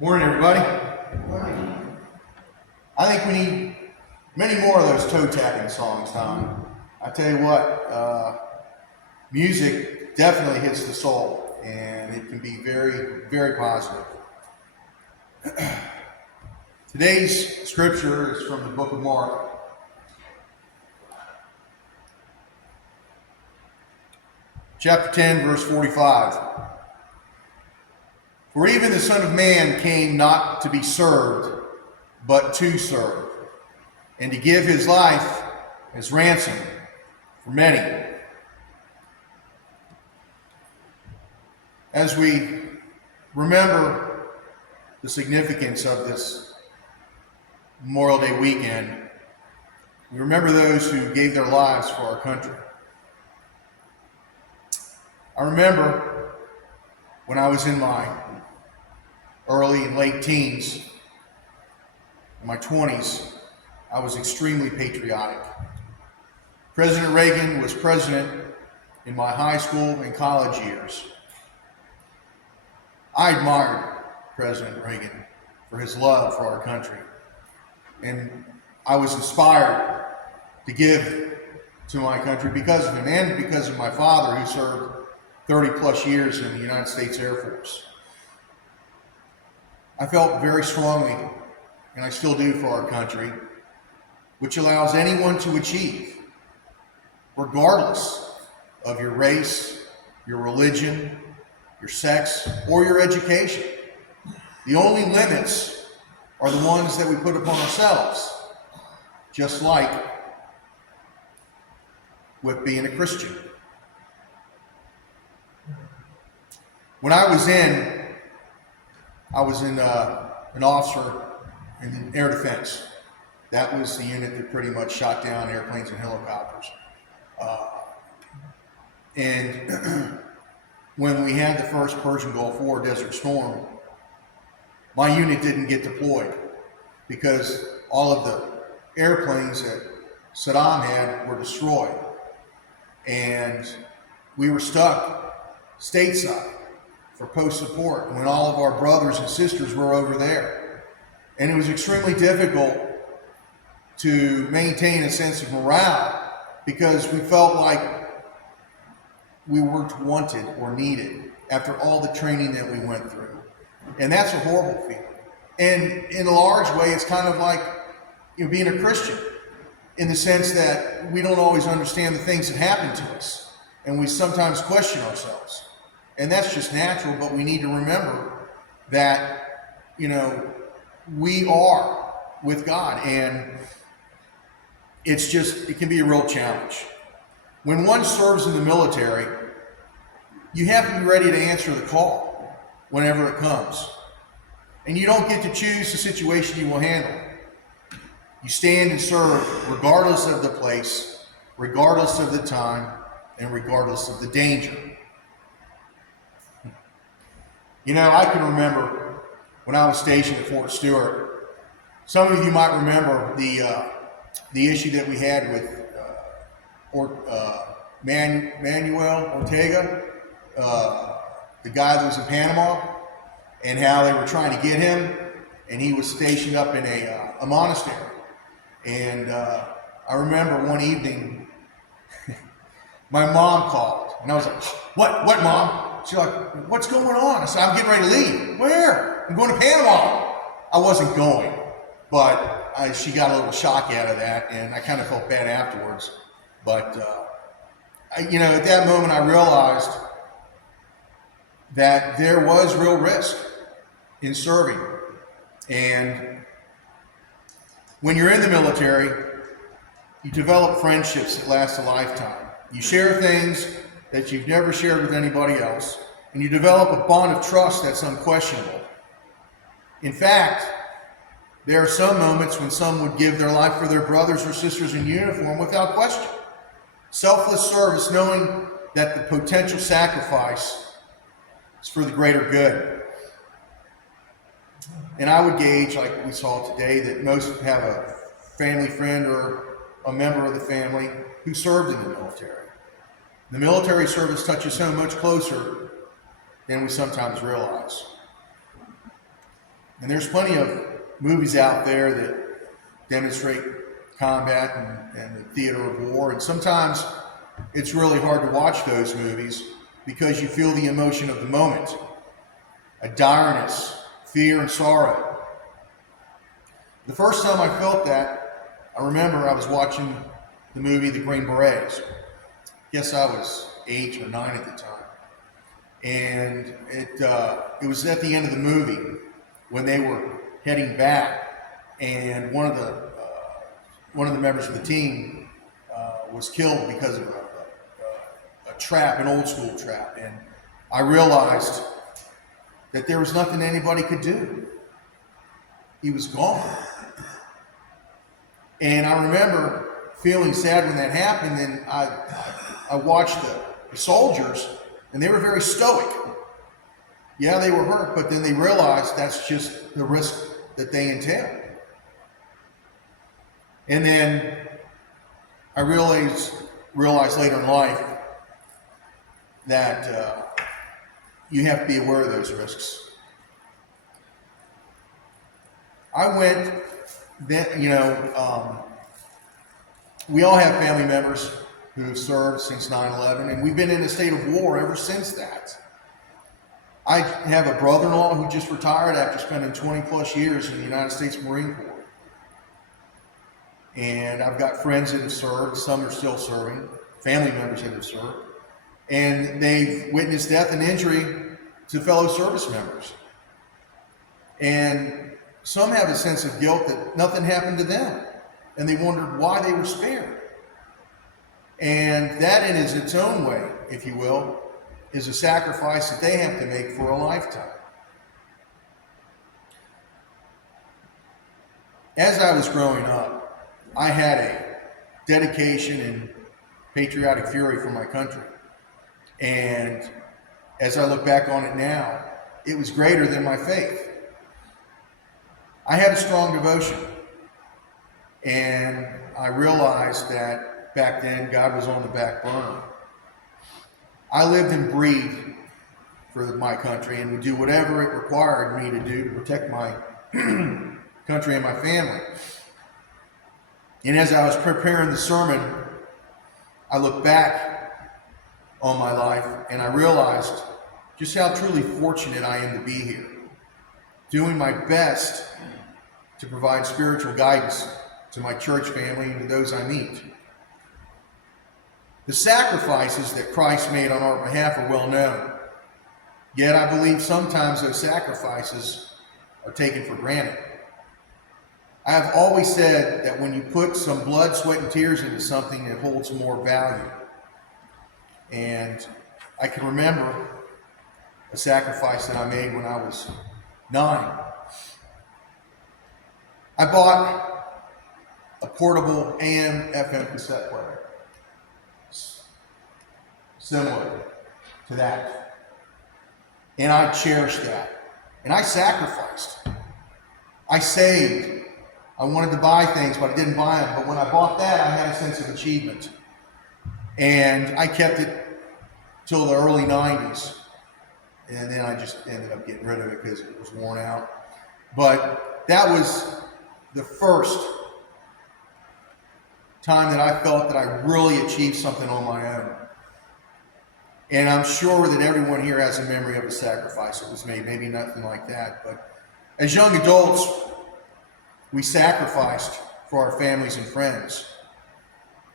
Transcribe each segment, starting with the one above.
Morning, everybody. I think we need many more of those toe tapping songs, Tom. I tell you what, music definitely hits the soul, and it can be very, very positive. Today's scripture is from the book of Mark. Chapter 10, verse 45. For even the Son of Man came not to be served, but to serve, and to give his life as ransom for many. As we remember the significance of this Memorial Day weekend, we remember those who gave their lives for our country. I remember when I was in my early and late teens, in my 20s, I was extremely patriotic. President Reagan was president in my high school and college years. I admired President Reagan for his love for our country, and I was inspired to give to my country because of him and because of my father, who served 30 plus years in the United States Air Force. I felt very strongly, and I still do, for our country, which allows anyone to achieve, regardless of your race, your religion, your sex, or your education. The only limits are the ones that we put upon ourselves, just like with being a Christian. When I was an officer in air defense. That was the unit that pretty much shot down airplanes and helicopters. And when we had the first Persian Gulf War, Desert Storm, my unit didn't get deployed because all of the airplanes that Saddam had were destroyed. And we were stuck stateside for post support when all of our brothers and sisters were over there. And it was extremely difficult to maintain a sense of morale because we felt like we weren't wanted or needed after all the training that we went through. And that's a horrible feeling. And in a large way, it's kind of like being a Christian, in the sense that we don't always understand the things that happen to us, and we sometimes question ourselves. And that's just natural, but we need to remember that, we are with God, and it can be a real challenge. When one serves in the military, you have to be ready to answer the call whenever it comes. And you don't get to choose the situation you will handle. You stand and serve regardless of the place, regardless of the time, and regardless of the danger. I can remember when I was stationed at Fort Stewart. Some of you might remember the issue that we had with Manuel Ortega, the guy that was in Panama, and how they were trying to get him, and he was stationed up in a monastery. And I remember one evening, my mom called, and I was like, "What, Mom?" She's like, "What's going on?" I said, "I'm getting ready to leave." "Where?" "I'm going to Panama." I wasn't going, but she got a little shock out of that, and I kind of felt bad afterwards. But, at that moment, I realized that there was real risk in serving. And when you're in the military, you develop friendships that last a lifetime. You share things that you've never shared with anybody else, and you develop a bond of trust that's unquestionable. In fact, there are some moments when some would give their life for their brothers or sisters in uniform without question. Selfless service, knowing that the potential sacrifice is for the greater good. And I would gauge, like we saw today, that most have a family friend or a member of the family who served in the military. The military service touches home much closer than we sometimes realize. And there's plenty of movies out there that demonstrate combat and the theater of war. And sometimes it's really hard to watch those movies because you feel the emotion of the moment, a direness, fear, and sorrow. The first time I felt that, I remember I was watching the movie The Green Berets. Yes, I was 8 or 9 at the time. And it was at the end of the movie when they were heading back, and one of the members of the team was killed because of a trap, an old school trap. And I realized that there was nothing anybody could do. He was gone. And I remember feeling sad when that happened, and I watched the soldiers, and they were very stoic. Yeah, they were hurt, but then they realized that's just the risk that they entail. And then I realized later in life that you have to be aware of those risks. I went, then, we all have family members who have served since 9/11, and we've been in a state of war ever since that. I have a brother-in-law who just retired after spending 20 plus years in the United States Marine Corps. And I've got friends that have served, some are still serving, family members that have served, and they've witnessed death and injury to fellow service members. And some have a sense of guilt that nothing happened to them, and they wondered why they were spared. And that in its own way, if you will, is a sacrifice that they have to make for a lifetime. As I was growing up, I had a dedication and patriotic fury for my country. And as I look back on it now, it was greater than my faith. I had a strong devotion, and I realized that back then God was on the back burner. I lived and breathed for my country and would do whatever it required me to do to protect my country and my family. And as I was preparing the sermon, I looked back on my life and I realized just how truly fortunate I am to be here, doing my best to provide spiritual guidance to my church family and to those I meet. The sacrifices that Christ made on our behalf are well known. Yet I believe sometimes those sacrifices are taken for granted. I have always said that when you put some blood, sweat, and tears into something, it holds more value. And I can remember a sacrifice that I made when I was 9. I bought a portable AM/FM cassette player, similar to that. And I cherished that. And I sacrificed. I saved. I wanted to buy things, but I didn't buy them. But when I bought that, I had a sense of achievement. And I kept it till the early 90s. And then I just ended up getting rid of it because it was worn out. But that was the first time that I felt that I really achieved something on my own. And I'm sure that everyone here has a memory of a sacrifice that was made, maybe nothing like that. But as young adults, we sacrificed for our families and friends.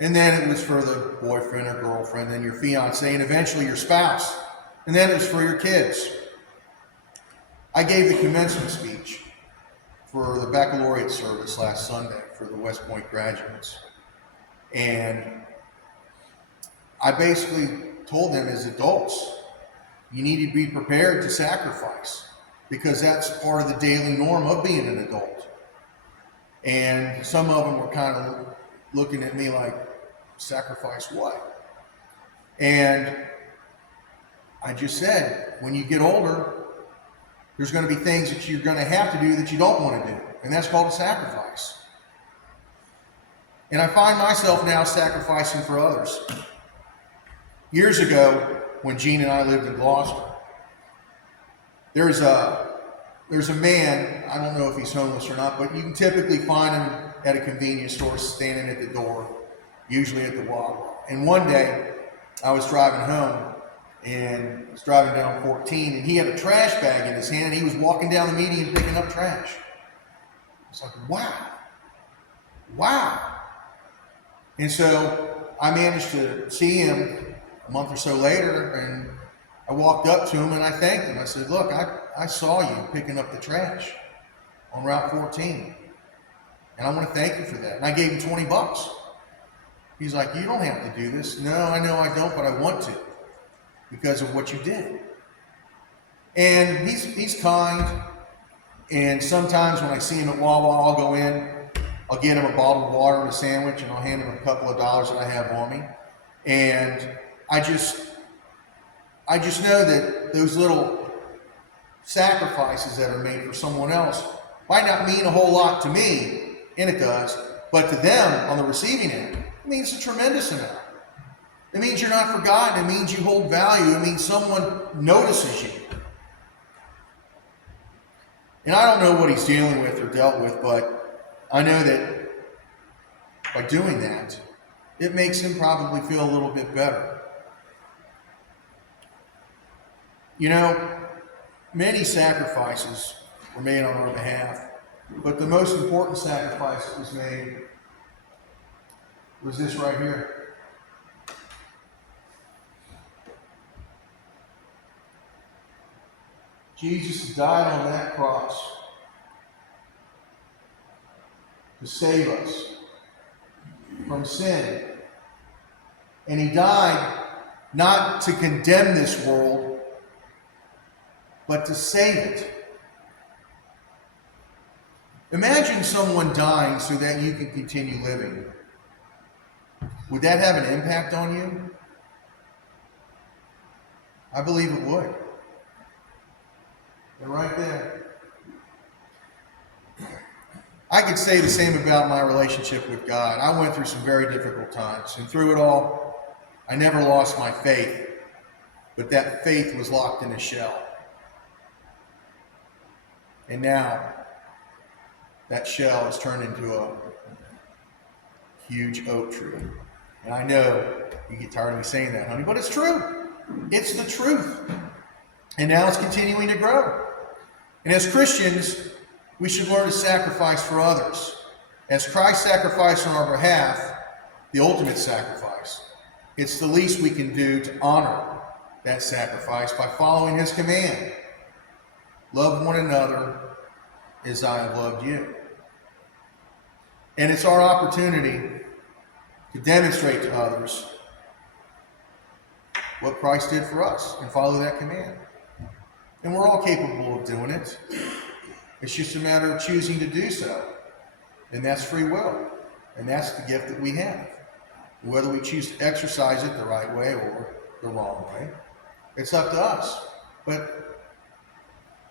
And then it was for the boyfriend or girlfriend, then your fiance, and eventually your spouse. And then it was for your kids. I gave the commencement speech for the baccalaureate service last Sunday for the West Point graduates. And I basically told them as adults, you need to be prepared to sacrifice because that's part of the daily norm of being an adult. And some of them were kind of looking at me like, sacrifice what? And I just said, when you get older, there's going to be things that you're going to have to do that you don't want to do. And that's called a sacrifice. And I find myself now sacrificing for others. Years ago, when Gene and I lived in Gloucester, there's a there's a man, I don't know if he's homeless or not, but you can typically find him at a convenience store standing at the door, usually at the Wawa. And one day, I was driving home, and I was driving down 14, and he had a trash bag in his hand, and he was walking down the median picking up trash. It's like, wow. And so I managed to see him a month or so later, and I walked up to him and I thanked him. I said, look, I saw you picking up the trash on Route 14, and I want to thank you for that. And I gave him $20. He's like, you don't have to do this. No, I know I don't, but I want to because of what you did. And he's kind. And sometimes when I see him at Wawa, I'll go in, I'll get him a bottle of water and a sandwich, and I'll hand him a couple of dollars that I have on me. And I just know that those little sacrifices that are made for someone else might not mean a whole lot to me, and it does, but to them on the receiving end, it means a tremendous amount. It means you're not forgotten. It means you hold value. It means someone notices you. And I don't know what he's dealing with or dealt with, but I know that by doing that, it makes him probably feel a little bit better. You know, many sacrifices were made on our behalf, but the most important sacrifice that was made was this right here. Jesus died on that cross to save us from sin. And he died not to condemn this world, but to save it. Imagine someone dying so that you can continue living. Would that have an impact on you? I believe it would. And right there. I could say the same about my relationship with God. I went through some very difficult times, and through it all, I never lost my faith, but that faith was locked in a shell. And now, that shell has turned into a huge oak tree. And I know you get tired of me saying that, honey, but it's true. It's the truth. And now it's continuing to grow. And as Christians, we should learn to sacrifice for others. As Christ sacrificed on our behalf, the ultimate sacrifice, it's the least we can do to honor that sacrifice by following his command. Love one another as I have loved you. And it's our opportunity to demonstrate to others what Christ did for us and follow that command. And we're all capable of doing it. It's just a matter of choosing to do so. And that's free will. And that's the gift that we have. Whether we choose to exercise it the right way or the wrong way, it's up to us. But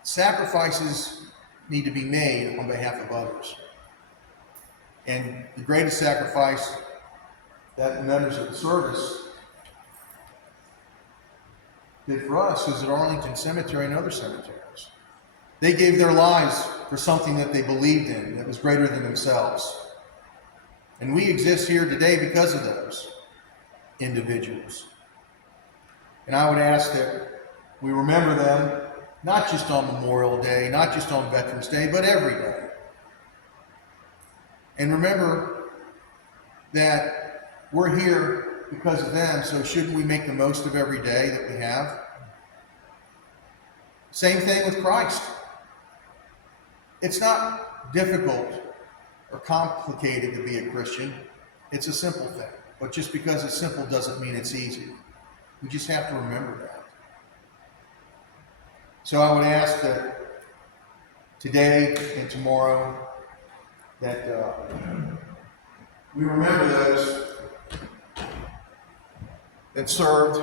sacrifices need to be made on behalf of others. And the greatest sacrifice that the members of the service did for us is at Arlington Cemetery and other cemeteries. They gave their lives for something that they believed in that was greater than themselves. And we exist here today because of those individuals. And I would ask that we remember them not just on Memorial Day, not just on Veterans Day, but every day. And remember that we're here because of them, so shouldn't we make the most of every day that we have? Same thing with Christ. It's not difficult or complicated to be a Christian. It's a simple thing. But just because it's simple doesn't mean it's easy. We just have to remember that. So I would ask that today and tomorrow that we remember those that served